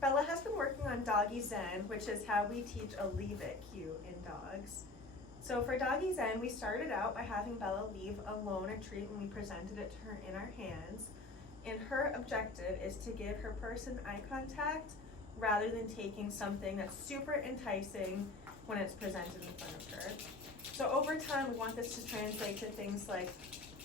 Bella has been working on Doggy Zen, which is how we teach a leave it cue in dogs. So for Doggy Zen, we started out by having Bella leave alone a treat when we presented it to her in our hands. And her objective is to give her person eye contact rather than taking something that's super enticing when it's presented in front of her. So over time, we want this to translate to things like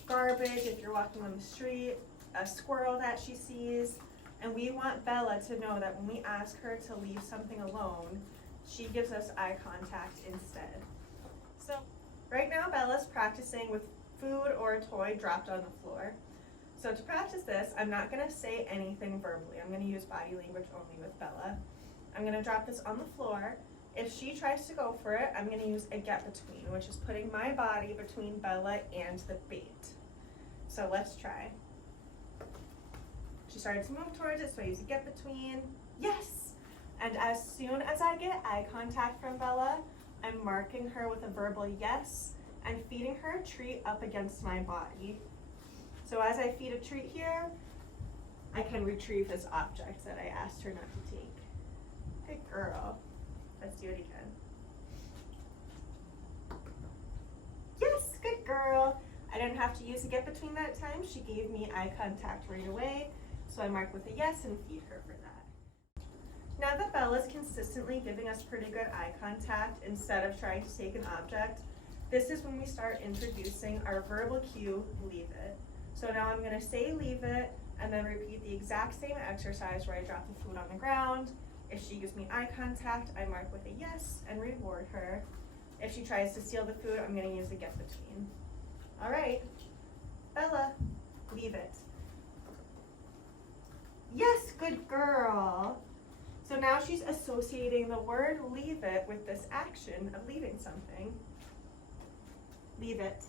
garbage if you're walking on the street, a squirrel that she sees, and we want Bella to know that when we ask her to leave something alone, she gives us eye contact instead. So right now, Bella's practicing with food or a toy dropped on the floor. So to practice this, I'm not gonna say anything verbally. I'm gonna use body language only with Bella. I'm gonna drop this on the floor. If she tries to go for it, I'm gonna use a get between, which is putting my body between Bella and the bait. So let's try. She started to move towards it, so I use a get between. Yes! And as soon as I get eye contact from Bella, I'm marking her with a verbal yes and feeding her a treat up against my body. So as I feed a treat here, I can retrieve this object that I asked her not to take. Good girl. Let's do it again. Yes, good girl. I didn't have to use a get between that time. She gave me eye contact right away. So I mark with a yes and feed her for that. Now that Bella's consistently giving us pretty good eye contact instead of trying to take an object, this is when we start introducing our verbal cue, leave it. So now I'm gonna say leave it and then repeat the exact same exercise where I drop the food on the ground. If she gives me eye contact, I mark with a yes and reward her. If she tries to steal the food, I'm gonna use a get between. All right, Bella, leave it. Yes, good girl. So now she's associating the word leave it with this action of leaving something. Leave it.